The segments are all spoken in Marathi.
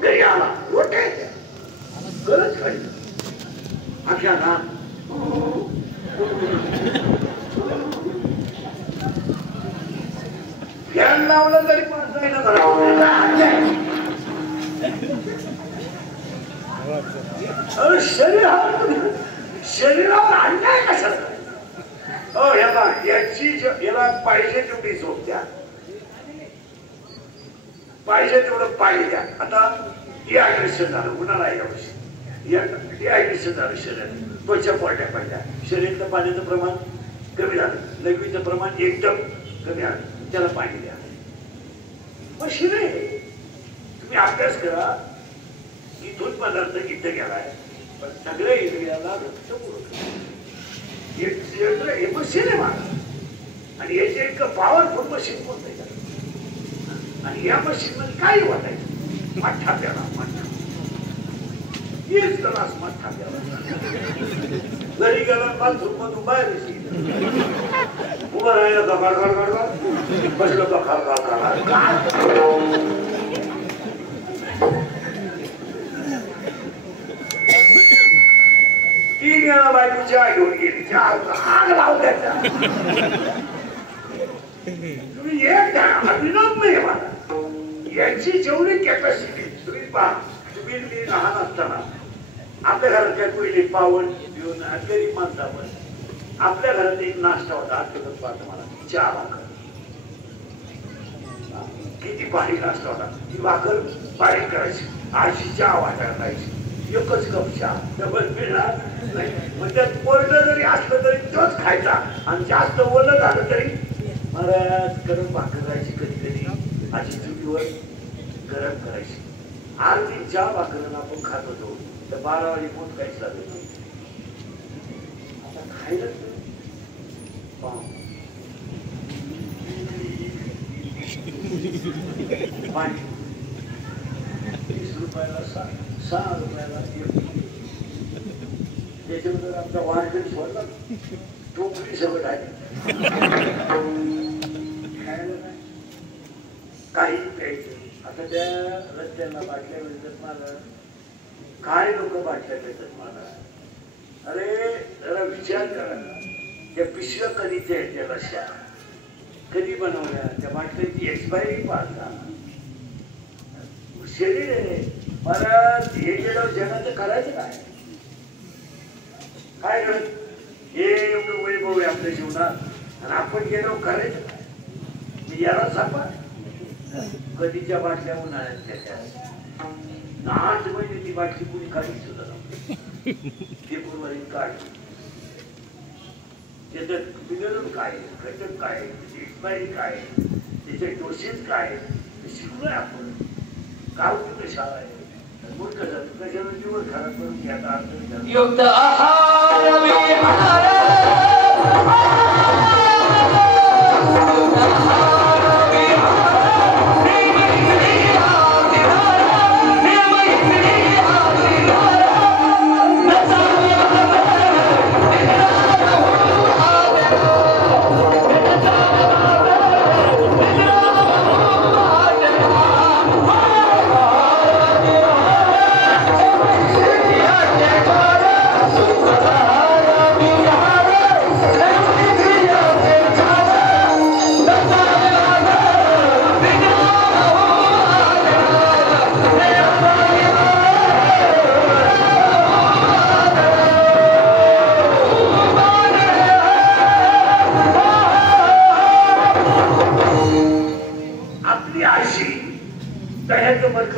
घरी आला रोट्याच्या गरज खायचं अख्या ना फॅन लावलं तरी पण शरीरावर अन्याय कशाचा हो याला पाहिजे तेवढी झोप द्या पाहिजे तेवढं पाणी द्या आता डिहायड्रेशन झालं उन्हाळा यावर्षी डिहायड्रेशन झालं शरीरात त्वचा पडल्या पाहिजे शरीरातलं पाण्याचं प्रमाण कमी झालं लघवीचं प्रमाण एकदम कमी आलं त्याला पाणी द्या मग शिरे तुम्ही अभ्यास करा इथून पदार्थ इथं गेलाय पण सगळ्या इंद्रियाला रक्त हे मशीन आहे मला आणि याचे एक पॉवरफुल मशीन कोणतं आहे आणि या मशीन मध्ये काही वाटायचं मठ्ठा प्याला मठ्ठा हेच ग्लास मठ्ठा प्याला घरी गेला बाथरूम मधून बाहेर उभं राहिलं का गडगड बसलो का खा तीन वेळा बायको चहा घेऊन गेली आग लावल्याचा तुम्ही एक अभिनव नाही मला यांची जेवढी कॅपॅसिटी तुम्ही पहा तुम्ही लहान असताना आपल्या घरात काय पहिले पावन घेऊन गरीब माणसं आपण आपल्या घरात एक नाश्ता होता आठवत पाहतो मला चहा भाकर किती भारी नाश्ता होता ती भाकर बारीक करायची आळशी चहा वाटायला लागायची एकच कप चहा डबल मिळणार नाही म्हणजे कोरडं जरी असलं तरी तोच खायचा आणि जास्त ओलं झालं तरी महाराज गरम भाकर करायची कधी कधी आजी चुलीवर गरम करायची आरती चहा भाकरला आपण खात होतो तर 12 वाजे पोट काहीच लागत नाही आता खायला पाणी 20 रुपयाला 6 रुपयाला त्याच्यानंतर आमचा वारकरी सोडला टोपली सगळं आहे काही प्यायचं आता त्या रस्त्यांना बाटल्या मिळतात मला काय लोक बाटल्या मिळतात मला अरे जरा विचार करा त्या पिशव्या कधीच्या त्या रश्या कधी बनवल्या त्या बाटल्याची एक्सपायरी पाहता शरीर आहे मला हे गेलं जगाचं करायचं काय करत हे एवढं वैभव आहे आपल्या जीवनात आणि आपण गेलो करायचं काय याला सापा कधीच्या बाटल्या उन्हाळ्यात त्याच्या 8 महिने ती बाटली कुणी काढली सुद्धा नव्हती फेब्रुवारी काढली त्याच्यात मिनरल काय घटक काय एक्सपायरी काय त्याचे डोसेस काय शिकलोय आपण गाव तिथं शाळा आहे मूर्ख जातो कशाला जीवन खराब करून घ्यायचा अर्थ युक्त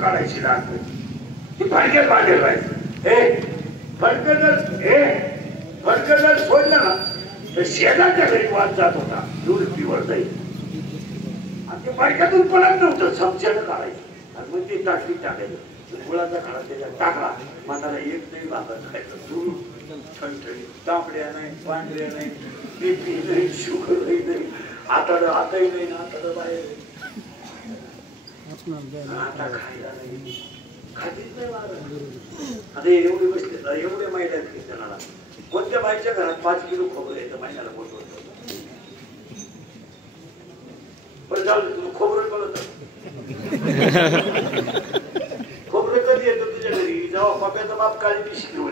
काढायची लागते ती फडक्यात बांधेल राहायचं फडकं जर सोडलं ना तर शेजारच्या घरी वाद जात होता दूध पिवळ जाईल आणि ते फडक्यातून पडत नव्हतं समस्यानं काढायचं आणि मग ते टाकली टाकायचं गुळाचा खडा त्याच्यात टाकला मनाला एक नाही भागत खायचं दूध ठणठणीत तांबड्या नाही पांढऱ्या नाही बीपी नाही शुगर नाही आताही नाही ना आता बाहेर आता खायला नाही खातीच नाही आता एवढे बसले एवढे महिला कीर्तनाला कोणत्या बाईच्या घरात 5 किलो खोबरं येतं महिन्याला बोलवत पण जाऊ तुला खोबरं कळत खोबरं कधी येतं तुझ्या घरी? जेव्हा पप्याचा बाप काळी पिशवी घेऊन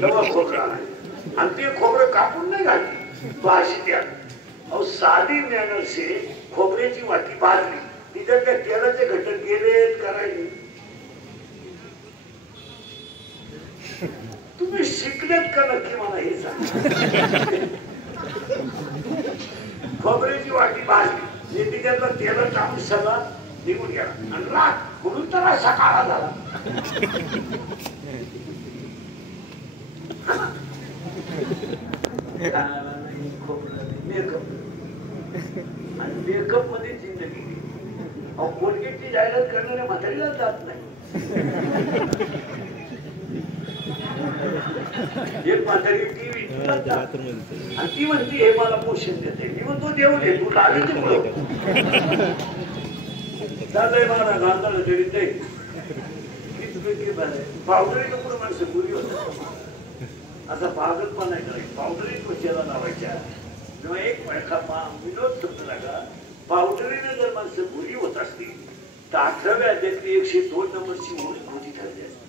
तेव्हा खोबरं आणायचं. आणि ते खोबरं कापून नाही घातली, तो अशी द्या. अहो साधी मॅनर्स खोबऱ्याची वाटी भाजली, तिथं त्या तेलाचे घटक गेले करायचे. तुम्ही शिकलेत का नक्की मला हे सांगा. खोबऱ्याची वाटी भाजली, नेहमी त्यातला तेलाचा अंश सगळा निघून गेला आणि राग म्हणून तर असा काळा झाला. मेकअप आणि मेकअप मध्ये जिंदगी. अहो कोलगेटची जाहिरात करणाऱ्या म्हातारीला जात नाही. एक म्हातारी टीव्ही आणि ती म्हणते हे मला पोषण देते. मी म्हणतो देऊ दे, तू लागायचे मुळे चालय मला गांधाला तरी ते पावडरी नको माणसं पुरी होत. असा पागलपणा करायचं. पावडरी त्वचेला लावायच्या किंवा एक विनोद समजला का, पावडरीने जर माणसं बुरी होत असतील तर 18व्या अध्यायातली 102 नंबरची ओळी खोटी ठरली असते.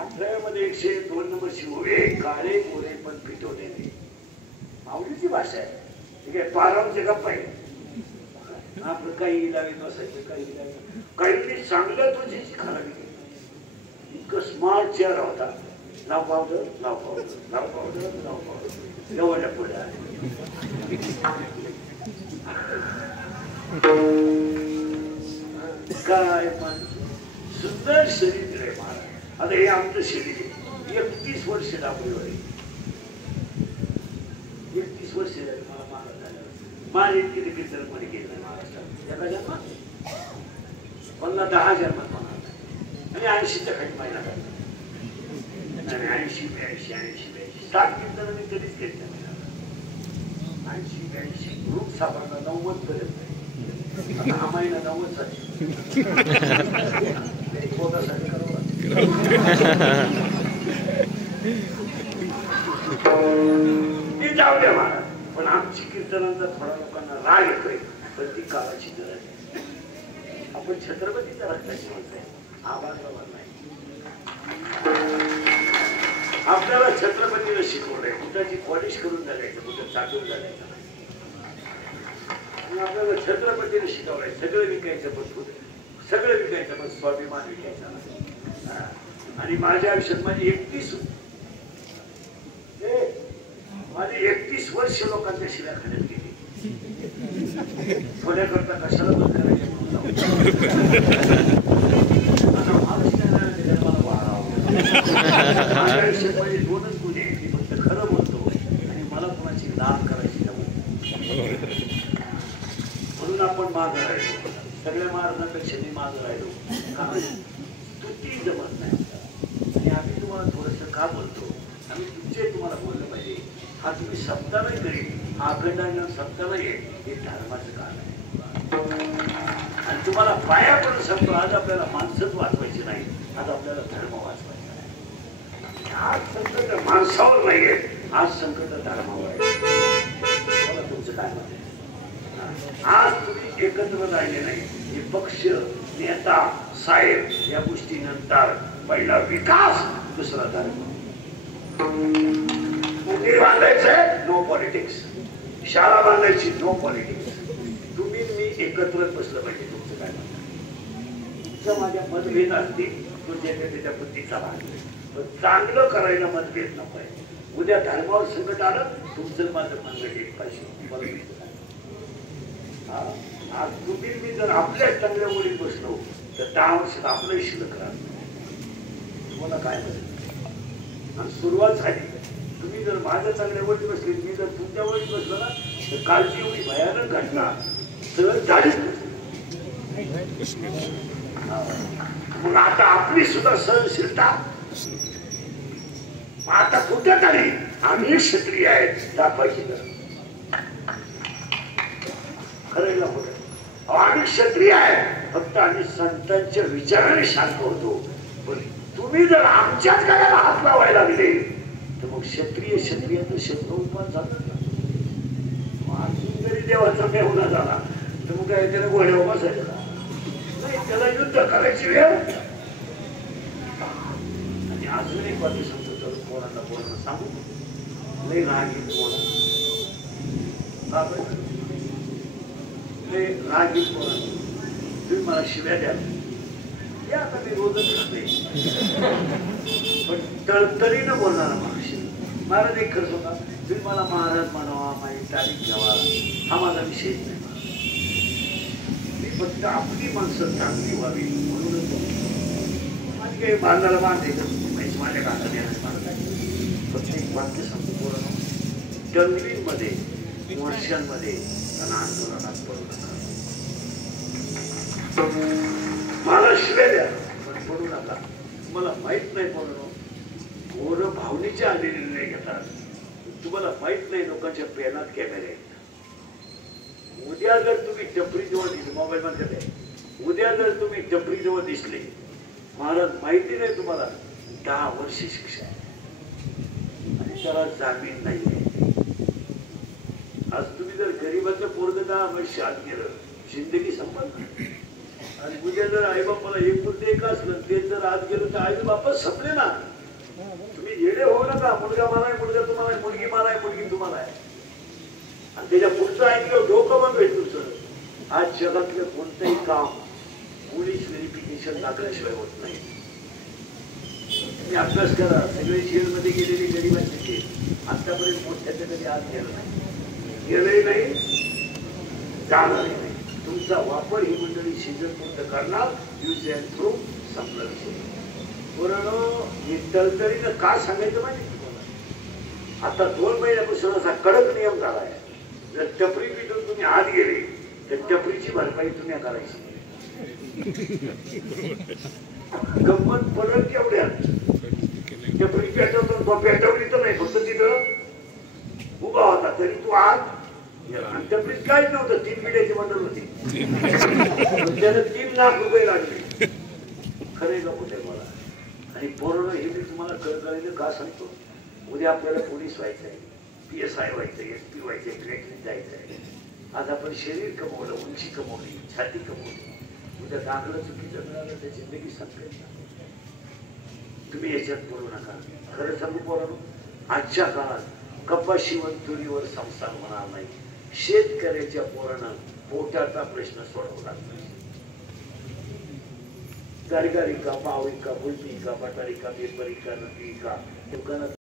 18व्या मध्ये 102 नंबरची ओळी, काळे गोरे पण पिटवले नाही. आवडीची भाषा आहे. ठीक आहे, पारावचे गप्पा आहे. आपलं काही लावीत असायचं, काही चांगल्या त्वचेची खराबी. इतकं स्मार्ट चेहरा होता. नाव पावडर, नाव पावडर, नाव पावडर, नाव पावडर, एवढ्या पुढे आहे. काय पण सुंदर शरीर आहे महाराज. आता हे आमचं शरीर आहे. 31 वर्ष दाखवली. 31 वर्ष झाली मला महाराज झाल्यावर. माझ्या इतकी कीर्तन मध्ये गेलं महाराष्ट्रात. एका जन्मात 10 जन्मात म्हणा आणि 80च्या खाली महिना झाला. 80, 60 कीर्तन मी कधीच केलं नाही. 80 ग्रुप सापडला 90 पर्यंत. आता हा महिना 90 साठी पोटासाठी करावं. ते जाऊ द्या महाराज. पण आमची कीर्तनांचा थोडा लोकांना राग येतोय. पण ती काळाची गरज आहे. आपण छत्रपतीच्या रक्ताची माणसं आहे. आवाज नाही. आपल्याला छत्रपतीला शिकवलंय. बुद्धाची पॉलिश करून जगायचं, बुद्ध चाटून जगायचं नाही. आपल्याला छत्रपतीने शिकवलंय सगळं विकायचं, पण सगळं विकायचं, पण स्वाभिमान विकायचा नाही. आणि माझ्या आयुष्यात माझी 31 वर्ष लोकांच्या शिव्या खाण्यात गेली. थोड्याकरता कशाला बंद करायचं म्हणून आता महाराष्ट्राला मला वाढावं. माझ्या आयुष्यात माझे 2च गुन्हे आहेत. मी फक्त खरं बोलतो आणि मला कोणाची लाभ करायची नव्हती. म्हणून आपण मागं राहिलो. सगळ्या महाराजांपेक्षा मी मागं राहिलो. कारण स्तुती जमत नाही. आणि आम्ही तुम्हाला थोडंसं का बोलतो, आम्ही तुमचे तुम्हाला बोललं पाहिजे. हा तुम्ही शब्दालाही करेल, हा अखंडांना शब्दाला येईल. हे धर्माचं काम आहे. आणि तुम्हाला पाया पण सांगतो, आज आपल्याला माणसंच वाचवायची नाही, आज आपल्याला धर्म वाचवायचा आहे. आज संकट माणसावर नाहीये, आज संकट धर्मावर आहे. मला तुमचं काय मत आहे? आज तुम्ही एकत्र राहिले नाही. हे पक्ष, नेता, साहेब या गोष्टी नंतर पहिला विकास, दुसरा धर्म. मंदिर बांधायचंय, नो पॉलिटिक्स. शाळा बांधायची, नो पॉलिटिक्स. तुम्ही मी एकत्र बसलं पाहिजे. तुमचं काय मत? माझ्या मतभेद असतील, तुझ्या त्याच्या बुद्धीचा भाग. पण चांगलं करायला मतभेद नको आहे. उद्या धर्मावर संकट आलं, तुमचं माझं मतभेद एक पाहिजे. आज तुम्ही मी जर आपल्या चांगल्या मुलीत बसलो तर 10 वर्षात आपलं शिल्लक राहत. तुम्हाला काय बसेल? आणि सुरुवात झाली. तुम्ही जर माझ्या चांगल्या वळीत बसले, मी जर तुमच्या वळीत बसलो ना, तर कालची एवढी भयानक घटना तर झालीच. मग आता आपली सुद्धा सहनशीलता आता कुठं आली? आम्ही क्षत्रिय आहेत दाखवायची गरज. खरं होत आम्ही क्षत्रिय आहे, फक्त आम्ही संतांच्या विचाराने शांत होतो. पण तुम्ही जर आमच्याच गळ्याला हात लावायला लागले तर मग क्षत्रिय तो शत्रू उत्पन्न झाला. जरी देवाचा मेहुणा झाला तर मग काय त्याला घोड्यावर बसायचं का? नाही, त्याला युद्ध करायची वेळ. आणि अजून एक बातमी सांगतो, तर पोरांना पोरांना सांगू लई राग येईल तुम्हाला, लई राग येईल पोरांना. तुम्ही मला शिव्या द्या, या आता मी रोजच खाते, पण तळतळीनं बोलणारा माणूस. महाराज एक खर्च होता, तुम्ही मला महाराज म्हणावा, माझी तारीख घ्यावा, हा माझा विषय नाही. मी फक्त आपली माणसं चांगली व्हावी म्हणूनच आणि काही बांधायला बांधायचं पैसे माझ्या काकाने फक्त एक वाक्य सांगतो पोरांनो, दंगलींमध्ये वर्षांमध्ये त्यांना आंदोलनात पडू नका. मला शिव्या द्या पण पडू नका. तुम्हाला माहित नाही पोरांनो, पोरं भावनेच्या आलेले निर्णय घेतात. तुम्हाला माहित नाही लोकांच्या पेनात कॅमेरे आहेत. उद्या जर तुम्ही टपरी जवळ दिसले, मोबाईल मध्ये काय, उद्या जर तुम्ही टपरी जवळ दिसले, महाराज माहिती नाही तुम्हाला 10 वर्ष शिक्षा आहे आणि त्याला जामीन नाहीये. आज तुम्ही जर गरीबाचं पोरग 10 वर्ष आत गेलं, जिंदगी संपत नाही. आणि उद्या जर आईबापाला एकुलते एक असलं, ते जर आत गेलं तर आई बापच संपले ना. तुम्ही येडे होऊ नका. मुलगा मला आहे, मुलगा तुम्हाला आहे, मुलगी मला आहे, मुलगी तुम्हाला आहे. आणि त्याच्या पुढचं ऐकलं डोकं पण भेटतो सर. आज जगातलं कोणतंही काम पोलीस व्हेरिफिकेशन दाखल्याशिवाय होत नाही. तुम्ही अभ्यास करा. सगळे जेलमध्ये गेलेले गरीबांचे आतापर्यंत मोठ्याच्या कधी आज गेलं नाही, गेलंही नाही, जाणारही नाही. तुमचा वापर ही मंडळी सीझन पूर्ण करणार. यूज अँड थ्रू संपला विषय. पोरांनो, हे तळतळीनं का सांगायचं माहिती तुम्हाला? आता 2 महिन्यापासून असा कडक नियम झाला आहे, जर टपरी पिटून तुम्ही आत गेले तर टपरीची भरपाई तुम्ही करायची. गंमत पडत एवढ्यात टपरी पेटवतो, पेटवली तर नाही, फक्त तिथं उभा होता तरी तू आत. आणि टपरीत काहीच नव्हतं, 3 मिनिटाची मंडळ होती, त्याला 3 लाख रुपये लागले. खरे का कुठे मला. आणि पोरांनो, हे मी तुम्हाला कळकळीनं का सांगतो? उद्या आपल्याला पोलीस व्हायचंय, PSI व्हायचंय, SP व्हायचंय, ट्रेकिंग जायचंय. आज आपण शरीर कमवलं, उंची कमवली, छाती कमवली, उद्या चांगलं चुकीचं मिळालं तर जिंदगी संपेल. तुम्ही याच्यात बोलू नका. खरं सांगू पोरांनो, आजच्या काळात कपाशीवर तुरीवर संसार होणार नाही. शेतकऱ्याच्या पोरानं पोटाचा प्रश्न सोडवला नाही. गाडी का, पावळी का, बुलटी का, बटारी का, बेपरी का, नदी का, दुकानात